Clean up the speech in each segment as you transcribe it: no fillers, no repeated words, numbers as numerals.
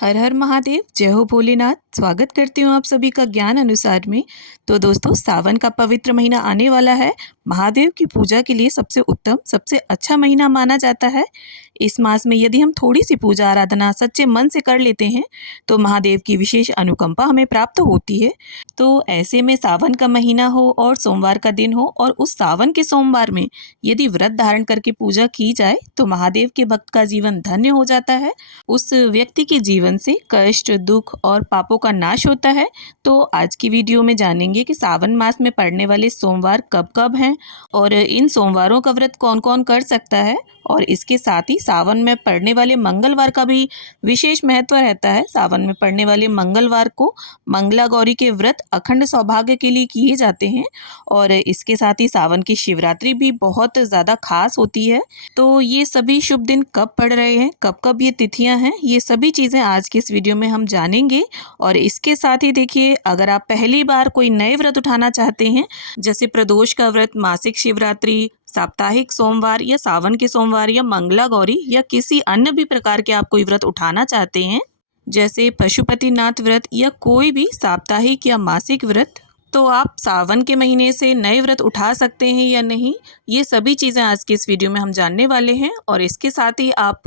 हर हर महादेव, जय हो भोलेनाथ। स्वागत करती हूँ आप सभी का ज्ञान अनुसार में। तो दोस्तों, सावन का पवित्र महीना आने वाला है। महादेव की पूजा के लिए सबसे उत्तम, सबसे अच्छा महीना माना जाता है। इस मास में यदि हम थोड़ी सी पूजा आराधना सच्चे मन से कर लेते हैं तो महादेव की विशेष अनुकंपा हमें प्राप्त होती है। तो ऐसे में सावन का महीना हो और सोमवार का दिन हो और उस सावन के सोमवार में यदि व्रत धारण करके पूजा की जाए तो महादेव के भक्त का जीवन धन्य हो जाता है। उस व्यक्ति के जीवन से कष्ट, दुख और पापों का नाश होता है। तो आज की वीडियो में जानेंगे कि सावन मास में पड़ने वाले सोमवार कब कब हैं और इन सोमवारों का व्रत कौन कौन कर सकता है। और इसके साथ ही सावन में पड़ने वाले मंगलवार का भी विशेष महत्व रहता है। सावन में पड़ने वाले मंगलवार को मंगला गौरी के व्रत अखंड सौभाग्य के लिए किए जाते हैं। और इसके साथ ही सावन की शिवरात्रि भी बहुत ज़्यादा खास होती है। तो ये सभी शुभ दिन कब पड़ रहे हैं, कब कब ये तिथियां हैं, ये सभी चीज़ें आज के इस वीडियो में हम जानेंगे। और इसके साथ ही देखिए, अगर आप पहली बार कोई नए व्रत उठाना चाहते हैं, जैसे प्रदोष का व्रत, मासिक शिवरात्रि, साप्ताहिक सोमवार या सावन के सोमवार या मंगला गौरी या किसी अन्य भी प्रकार के आप कोई व्रत उठाना चाहते हैं, जैसे पशुपतिनाथ व्रत या कोई भी साप्ताहिक या मासिक व्रत, तो आप सावन के महीने से नए व्रत उठा सकते हैं या नहीं, ये सभी चीज़ें आज के इस वीडियो में हम जानने वाले हैं। और इसके साथ ही आप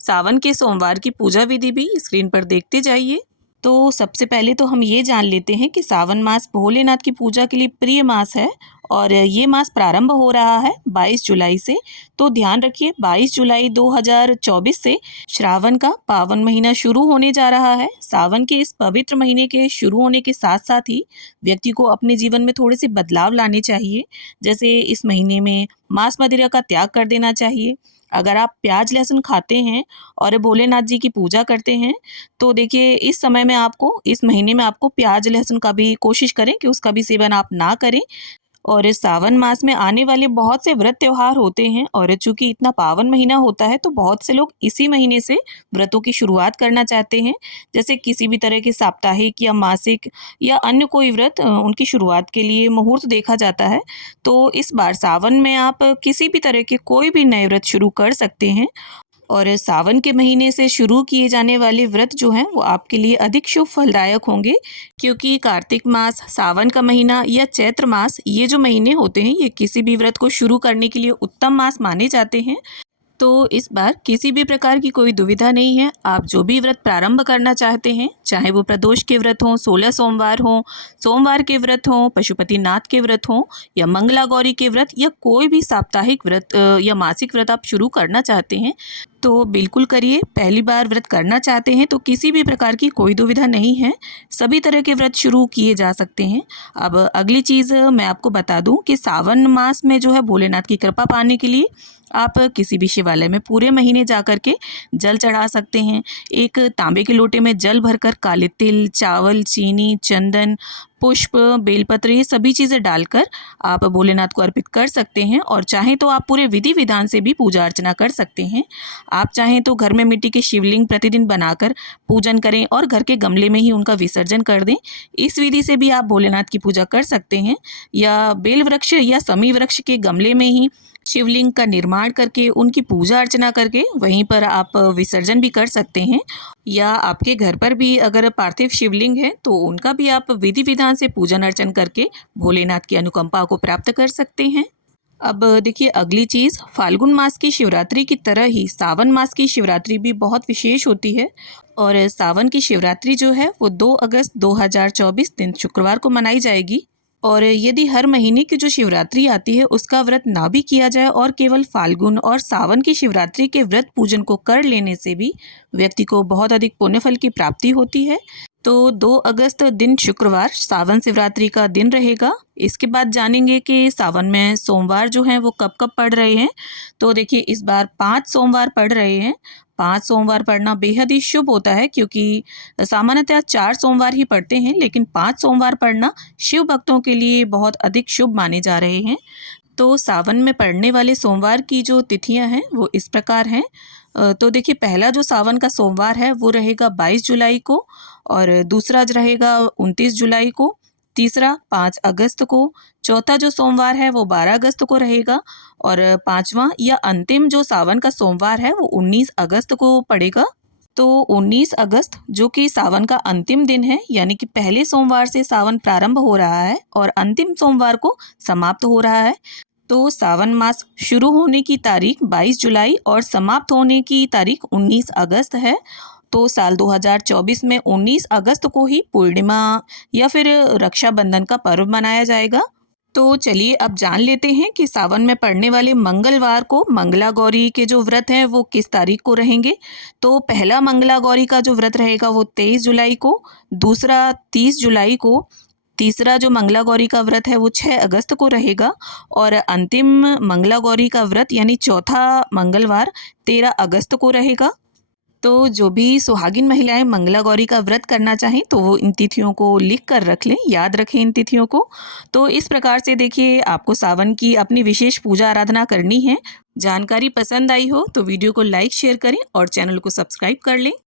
सावन के सोमवार की पूजा विधि भी स्क्रीन पर देखते जाइए। तो सबसे पहले तो हम ये जान लेते हैं कि सावन मास भोलेनाथ की पूजा के लिए प्रिय मास है और ये मास प्रारंभ हो रहा है 22 जुलाई से। तो ध्यान रखिए, 22 जुलाई 2024 से श्रावण का पावन महीना शुरू होने जा रहा है। सावन के इस पवित्र महीने के शुरू होने के साथ साथ ही व्यक्ति को अपने जीवन में थोड़े से बदलाव लाने चाहिए। जैसे इस महीने में मांस मदिरा का त्याग कर देना चाहिए। अगर आप प्याज लहसुन खाते हैं और भोलेनाथ जी की पूजा करते हैं तो देखिए, इस समय में आपको, इस महीने में आपको प्याज लहसुन का भी कोशिश करें कि उसका भी सेवन आप ना करें। और इस सावन मास में आने वाले बहुत से व्रत त्योहार होते हैं और चूंकि इतना पावन महीना होता है तो बहुत से लोग इसी महीने से व्रतों की शुरुआत करना चाहते हैं। जैसे किसी भी तरह के साप्ताहिक या मासिक या अन्य कोई व्रत, उनकी शुरुआत के लिए मुहूर्त देखा जाता है। तो इस बार सावन में आप किसी भी तरह के कोई भी नए व्रत शुरू कर सकते हैं। और सावन के महीने से शुरू किए जाने वाले व्रत जो हैं वो आपके लिए अधिक शुभ फलदायक होंगे, क्योंकि कार्तिक मास, सावन का महीना या चैत्र मास, ये जो महीने होते हैं ये किसी भी व्रत को शुरू करने के लिए उत्तम मास माने जाते हैं। तो इस बार किसी भी प्रकार की कोई दुविधा नहीं है। आप जो भी व्रत प्रारंभ करना चाहते हैं, चाहे वो प्रदोष के व्रत हों, 16 सोमवार हों, सोमवार के व्रत हों, पशुपतिनाथ के व्रत हों या मंगला गौरी के व्रत या कोई भी साप्ताहिक व्रत या मासिक व्रत आप शुरू करना चाहते हैं तो बिल्कुल करिए। पहली बार व्रत करना चाहते हैं तो किसी भी प्रकार की कोई दुविधा नहीं है, सभी तरह के व्रत शुरू किए जा सकते हैं। अब अगली चीज़ मैं आपको बता दूं कि सावन मास में जो है भोलेनाथ की कृपा पाने के लिए आप किसी भी शिवालय में पूरे महीने जा कर के जल चढ़ा सकते हैं। एक तांबे के लोटे में जल भरकर काले तिल, चावल, चीनी, चंदन, पुष्प, बेलपत्र, ये सभी चीज़ें डालकर आप भोलेनाथ को अर्पित कर सकते हैं। और चाहें तो आप पूरे विधि विधान से भी पूजा अर्चना कर सकते हैं। आप चाहें तो घर में मिट्टी के शिवलिंग प्रतिदिन बनाकर पूजन करें और घर के गमले में ही उनका विसर्जन कर दें। इस विधि से भी आप भोलेनाथ की पूजा कर सकते हैं। या बेल वृक्ष या समी वृक्ष के गमले में ही शिवलिंग का निर्माण करके उनकी पूजा अर्चना करके वहीं पर आप विसर्जन भी कर सकते हैं। या आपके घर पर भी अगर पार्थिव शिवलिंग है तो उनका भी आप विधि विधान से पूजन अर्चन करके भोलेनाथ की अनुकंपा को प्राप्त कर सकते हैं। अब देखिए, अगली चीज़, फाल्गुन मास की शिवरात्रि की तरह ही सावन मास की शिवरात्रि भी बहुत विशेष होती है। और सावन की शिवरात्रि जो है वो 2 अगस्त 2024 दिन शुक्रवार को मनाई जाएगी। और यदि हर महीने की जो शिवरात्रि आती है उसका व्रत ना भी किया जाए और केवल फाल्गुन और सावन की शिवरात्रि के व्रत पूजन को कर लेने से भी व्यक्ति को बहुत अधिक पुण्यफल की प्राप्ति होती है। तो 2 अगस्त दिन शुक्रवार सावन शिवरात्रि का दिन रहेगा। इसके बाद जानेंगे कि सावन में सोमवार जो हैं वो कब कब पड़ रहे हैं। तो देखिए, इस बार 5 सोमवार पड़ रहे हैं। 5 सोमवार पढ़ना बेहद ही शुभ होता है, क्योंकि सामान्यतः 4 सोमवार ही पढ़ते हैं, लेकिन 5 सोमवार पढ़ना शिव भक्तों के लिए बहुत अधिक शुभ माने जा रहे हैं। तो सावन में पड़ने वाले सोमवार की जो तिथियां हैं वो इस प्रकार हैं। तो देखिए, पहला जो सावन का सोमवार है वो रहेगा 22 जुलाई को, और दूसरा रहेगा 29 जुलाई को, तीसरा 5 अगस्त को, चौथा जो सोमवार है वो 12 अगस्त को रहेगा, और पांचवा या अंतिम जो सावन का सोमवार है वो 19 अगस्त को पड़ेगा। तो 19 अगस्त जो कि सावन का अंतिम दिन है, यानी कि पहले सोमवार से सावन प्रारंभ हो रहा है और अंतिम सोमवार को समाप्त हो रहा है। तो सावन मास शुरू होने की तारीख 22 जुलाई और समाप्त होने की तारीख 19 अगस्त है। तो साल 2024 में 19 अगस्त को ही पूर्णिमा या फिर रक्षाबंधन का पर्व मनाया जाएगा। तो चलिए अब जान लेते हैं कि सावन में पड़ने वाले मंगलवार को मंगला गौरी के जो व्रत हैं वो किस तारीख को रहेंगे। तो पहला मंगला गौरी का जो व्रत रहेगा वो 23 जुलाई को, दूसरा 30 जुलाई को, तीसरा जो मंगला गौरी का व्रत है वो 6 अगस्त को रहेगा और अंतिम मंगला गौरी का व्रत यानी चौथा मंगलवार 13 अगस्त को रहेगा। तो जो भी सुहागिन महिलाएं मंगला गौरी का व्रत करना चाहें तो वो इन तिथियों को लिख कर रख लें, याद रखें इन तिथियों को। तो इस प्रकार से देखिए आपको सावन की अपनी विशेष पूजा आराधना करनी है। जानकारी पसंद आई हो तो वीडियो को लाइक शेयर करें और चैनल को सब्सक्राइब कर लें।